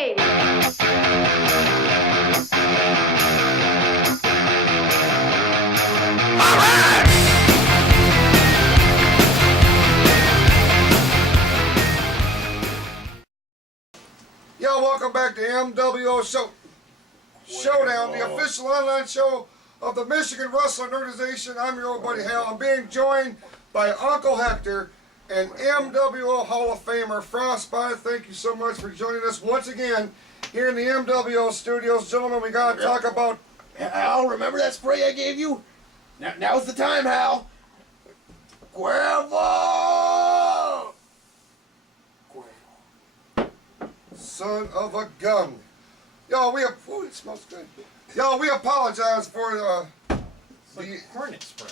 Yo, welcome back to MWO Showdown, the official online show of the Michigan Wrestling Organization. I'm your old buddy Hal. I'm being joined by Uncle Hector and MWO Hall of Famer Frostbite. Thank you so much for joining us once again here in the MWO studios. Gentlemen, we got to talk about... Hal, remember that spray I gave you? Now's the time, Hal. Cuervo! Son of a gun. Yo, ooh, it smells good. Yo, we apologize for the hornet spray.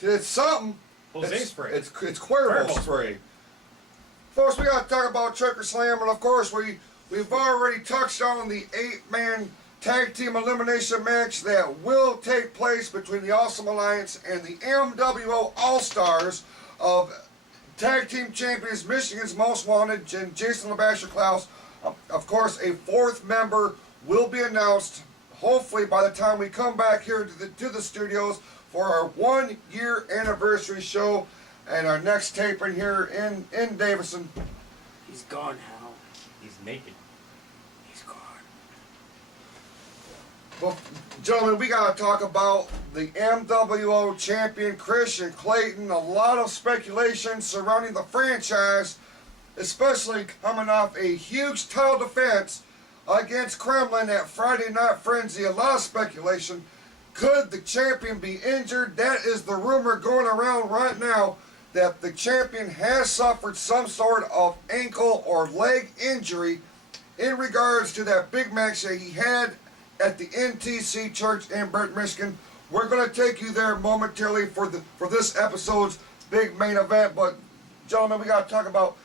It's something. Jose spray. It's Cuervo spray. Folks, we got to talk about Trucker Slam, and of course we've already touched on the 8-man tag team elimination match that will take place between the Awesome Alliance and the MWO All-Stars of Tag Team Champions, Michigan's Most Wanted, Jason LeBasher Klaus. Of course, a 4th member will be announced, hopefully by the time we come back here to the studios for our 1-year anniversary show and our next taping here in Davison. He's gone, Hal. He's naked. He's gone. Well, gentlemen, we got to talk about the MWO champion, Kristian Klayton. A lot of speculation surrounding the franchise, especially coming off a huge title defense against Kremlin at Friday Night Frenzy. A lot of speculation. Could the champion be injured? That is the rumor going around right now, that the champion has suffered some sort of ankle or leg injury in regards to that big match that he had at the NTC Church in Burton, Michigan. We're going to take you there momentarily for this episode's big main event. But gentlemen, we got to talk about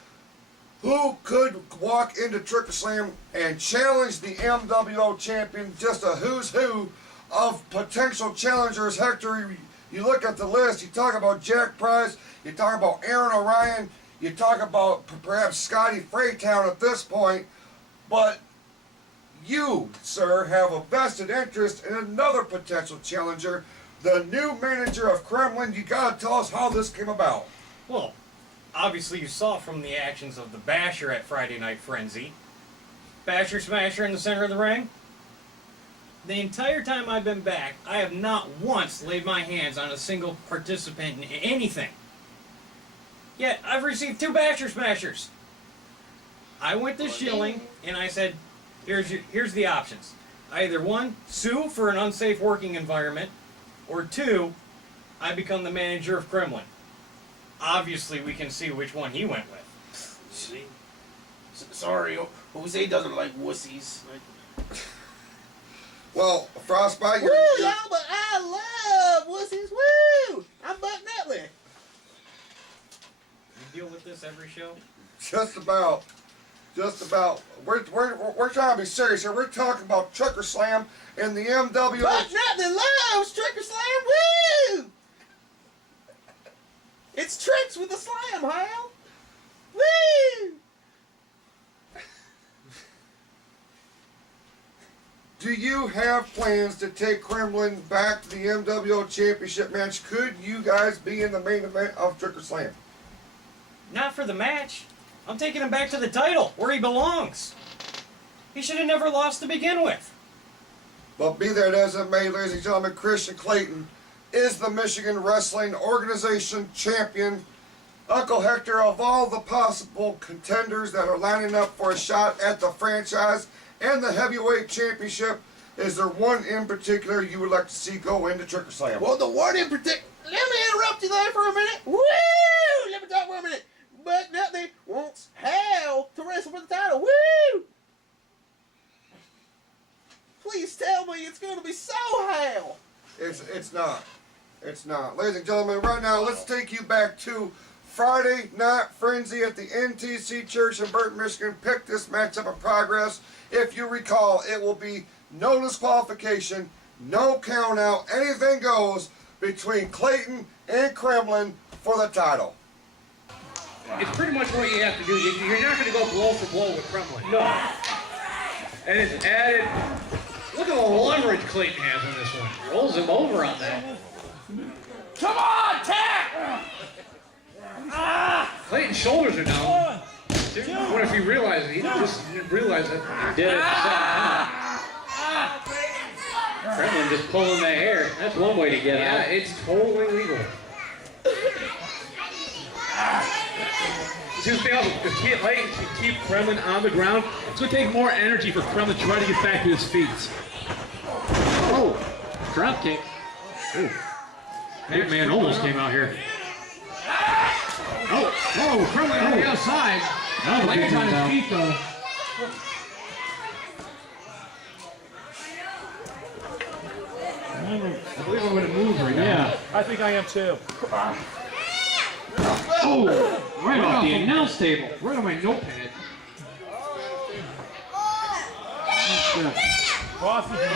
who could walk into Trucker Slam and challenge the MWO champion. Just a who's who of potential challengers. Hector, you look at the list, you talk about Jack Price, you talk about Aaron Orion, you talk about perhaps Scotty Freytown at this point, but you, sir, have a vested interest in another potential challenger, the new manager of Kremlin. You gotta tell us how this came about. Well, obviously you saw from the actions of the Basher at Friday Night Frenzy. Basher Smasher in the center of the ring. The entire time I've been back, I have not once laid my hands on a single participant in anything. Yet, I've received 2 Basher Smashers. I went to Schilling, and I said, here's the options. Either 1, sue for an unsafe working environment, or 2, I become the manager of Kremlin. Obviously, we can see which one he went with. See? Sorry, Jose doesn't like wussies. Well, Frostbite, Woo, y'all, but I love wussies. Woo! I'm Buck Nutley. You deal with this every show? Just about. We're trying to be serious here. We're talking about Trucker Slam and the MWO. Buck Nutley loves Trucker Slam. Woo! It's tricks with the slam, Hal. Woo! Do you have plans to take Kremlin back to the MWO Championship match? Could you guys be in the main event of Trucker Slam? Not for the match. I'm taking him back to the title, where he belongs. He should have never lost to begin with. But be that as it may, ladies and gentlemen, Kristian Klayton is the Michigan Wrestling Organization champion. Uncle Hector, of all the possible contenders that are lining up for a shot at the franchise and the heavyweight championship, is there one in particular you would like to see go into Trucker Slam? Well, the one in particular... Let me interrupt you there for a minute. Woo! Let me talk for a minute. Buck Nutley wants Hal to wrestle for the title. Woo! Please tell me it's going to be so Hal. It's not. It's not. Ladies and gentlemen, right now, let's take you back to Friday Night Frenzy at the NTC Church in Burton, Michigan. Pick this matchup in progress. If you recall, it will be no disqualification, no count out, anything goes between Klayton and Kremlin for the title. It's pretty much what you have to do. You're not going to go blow for blow with Kremlin. No. And it's added. Look at the leverage Klayton has on this one. Rolls him over on that. Come on, tap! Klayton's shoulders are down. What if he realizes? He just didn't realize it. He did it the second time. Kremlin just pulling the hair. That's one way to get Yeah, out. it's totally legal. See the thing else, if Klayton can keep Kremlin on the ground, it's going to take more energy for Kremlin to try to get back to his feet. Oh, drop kick. Ooh. Big man almost came out here. Oh, Kremlin on the outside. Lands on his feet though. I believe I'm going to move right now. Yeah. I think I am too. Oh, right off the announce table. Right on my notepad.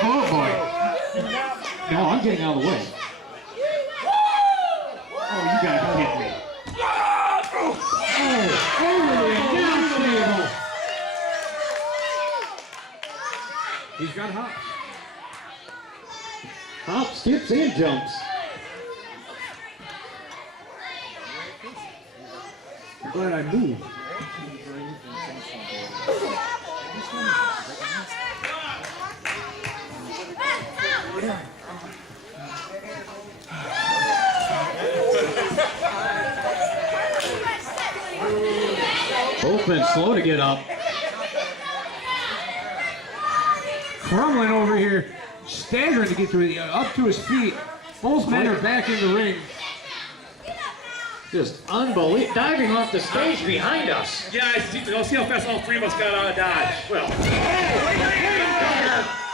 Oh boy. No, I'm getting out of the way. Oh, you gotta be kidding me. Oh, over the announce table. He's got hops. Hops, skips, and jumps. I'm glad I moved. Both been slow to get up. Kremlin over here staggering to get to up to his feet. Both men are back in the ring. Just unbelievable. Diving off the stage behind us. Yeah, I'll see how fast all three of us got out of dodge. Well,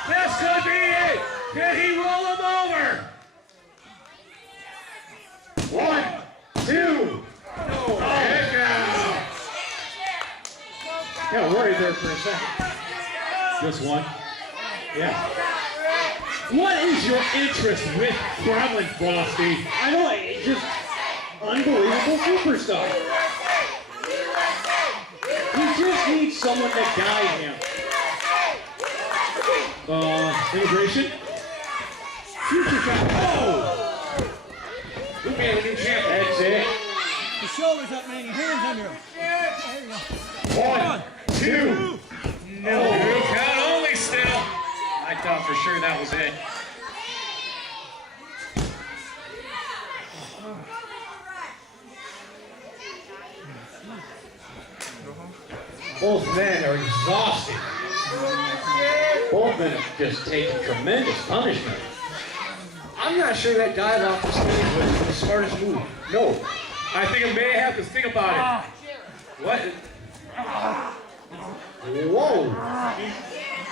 this could be it. Can he roll him over? 1, 2. Oh, heck yeah. Got worried there for a second. Just one? Yeah. What is your interest with Kremlin, Frosty? I know, it's just unbelievable superstar. He just needs someone to guide him. Immigration? Future champ. Oh! New man, new champ. That's it. The shoulders up, man. Your hands under him. There you go. 1, 2. No. Two count only still. I thought for sure that was it. Both men are exhausted. Both men have just taken tremendous punishment. I'm not sure that dive off the stage was the smartest move. No. I think it may have to think about it. What? Whoa.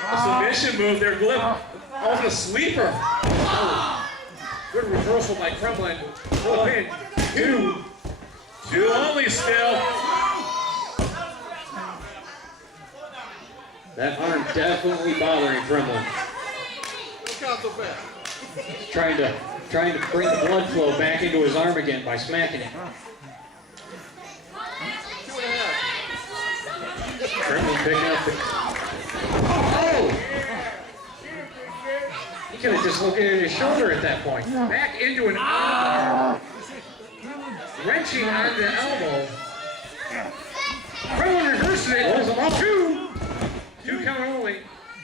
A submission move there, Glib. Almost a sleeper. Oh. Good reversal by Kremlin. Pull in. 2. 2 only still. That arm definitely bothering Kremlin. Don't count so fast. Trying to bring the blood flow back into his arm again by smacking it. 2.5. Kremlin picking up the... Oh! He could have dislocated his shoulder at that point. Back into an arm. Wrenching on the elbow. Kremlin reverses it. Rolls him up. 2. 2 count only.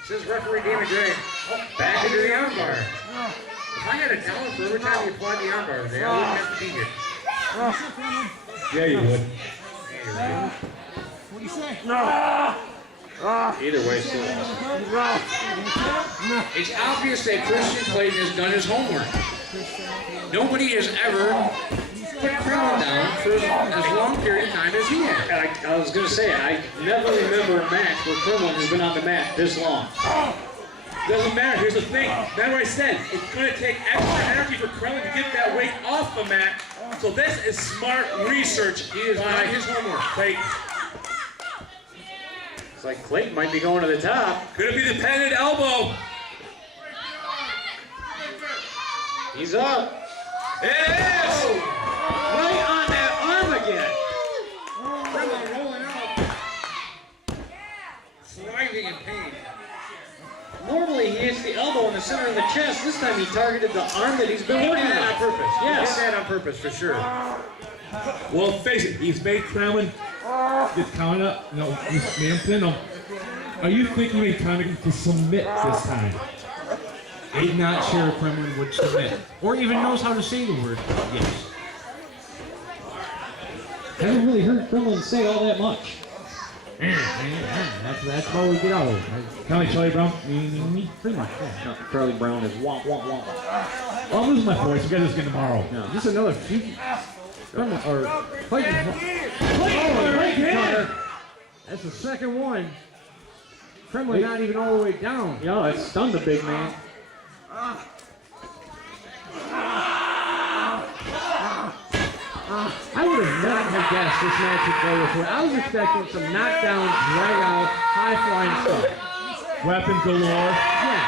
Says referee Damon Gray. Oh, back into the armbar. If I had $1 for every time you applied the armbar, they wouldn't have to be here. Yeah, you would. What do you say? Either way, still. It's obvious that Kristian Klayton has done his homework. Nobody has ever put Kremlin down for as long period of time as he has. I was going to say, I never remember a match where Kremlin has been on the mat this long. Doesn't matter. Here's the thing. Remember I said, it's going to take extra energy for Kremlin to get that weight off the mat. So this is smart research. He is on his homework. Klayton. It's like Klayton might be going to the top. Could it be the patented elbow? He's up. It is! Right on that arm again. Kremlin rolling out. Thriving in pain. Normally he hits the elbow in the center of the chest. This time he targeted the arm that he's been working He did that on on. purpose. Yes. He did that on purpose, for sure. Well, face it, he's made Kremlin get counted up. You know, he's made him pin him. Are you thinking he made Kremlin to submit this time? I'm not sure if Kremlin would submit, or even knows how to say the word yes. I haven't really heard Kremlin say all that much. That's how we get out of it. Kind of like Charlie Brown? Pretty much, yeah. No, Charlie Brown is womp womp womp. Well, I'm losing my voice. We got this again tomorrow. No, just another few. Kremlin, or Klayton. Oh, right hand! That's the second one. Kremlin not even all the way down. Yeah, it stunned the big man. I would have not guessed this match would go this way. I was expecting some knockdown, drag out, high flying stuff. Weapon galore. Yes.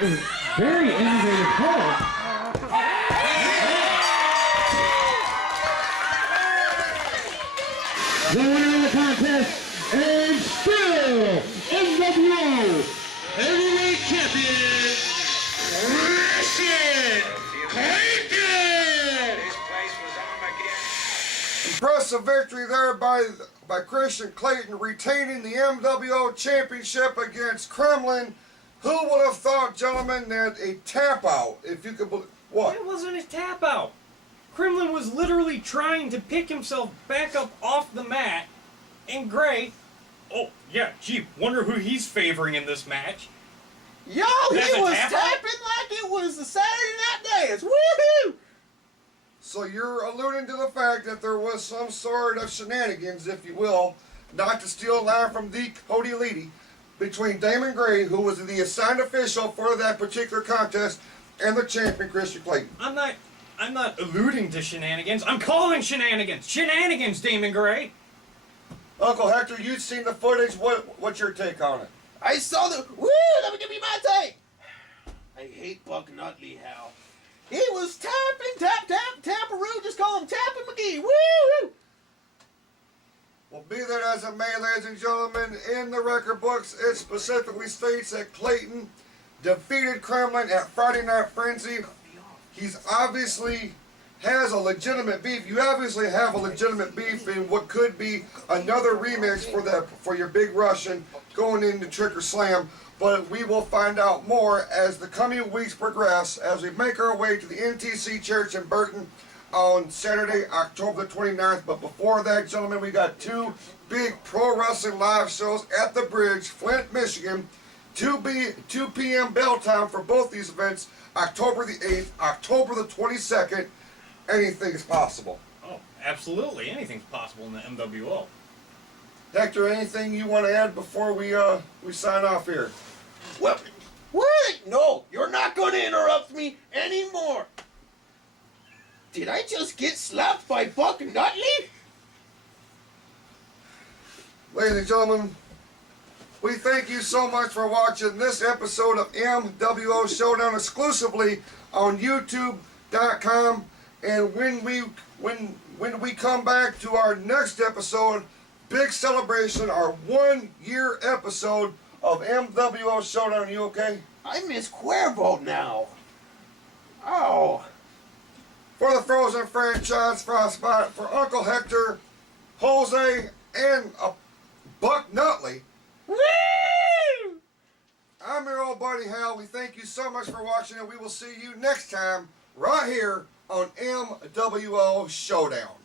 It was very innovative call. The winner of the contest is still MWO Heavyweight Champion, Kristian Klayton! Impressive victory there by Kristian Klayton, retaining the MWO Championship against Kremlin. Who would have thought, gentlemen, that a tap out, if you could believe, what? It wasn't a tap out. Kremlin was literally trying to pick himself back up off the mat, and Gray, oh yeah, gee, wonder who he's favoring in this match. Yo, That's he a was tap tapping out? like it was the Saturday Night Dance. Woohoo! So you're alluding to the fact that there was some sort of shenanigans, if you will, not to steal a line from the Cody Leedy, between Damon Gray, who was the assigned official for that particular contest, and the champion, Kristian Klayton. I'm not alluding to shenanigans. I'm calling shenanigans. Shenanigans, Damon Gray. Uncle Hector, you've seen the footage. What's your take on it? I saw the. Woo! Let me give you my take. I hate Buck Nutley, Hal. He was tapping, Tamperoo. Just call him Tapping McGee. Woo! Well, be that as it may, ladies and gentlemen, in the record books, it specifically states that Klayton defeated Kremlin at Friday Night Frenzy. He's obviously has a legitimate beef. You obviously have a legitimate beef in what could be another rematch for your Big Russian going into Trick or Slam. But we will find out more as the coming weeks progress, as we make our way to the NTC Church in Burton on Saturday, October the 29th. But before that, gentlemen, we got two big pro wrestling live shows at the Bridge, Flint, Michigan. 2 p.m. bell time for both these events, October the 8th, October the 22nd. Anything is possible. Oh, absolutely. Anything's possible in the MWO. Hector, anything you want to add before we sign off here? Well, wait! No, you're not going to interrupt me anymore. Did I just get slapped by Buck Nutley? Ladies and gentlemen, we thank you so much for watching this episode of MWO Showdown exclusively on YouTube.com. And when we come back to our next episode, big celebration, our 1 year episode of MWO Showdown. You okay? I miss Cuervo now. Oh. For the Frozen franchise, Frostbite, for Uncle Hector, Jose, and Buck Nutley. Woo! I'm your old buddy Hal. We thank you so much for watching, and we will see you next time right here on MWO Showdown.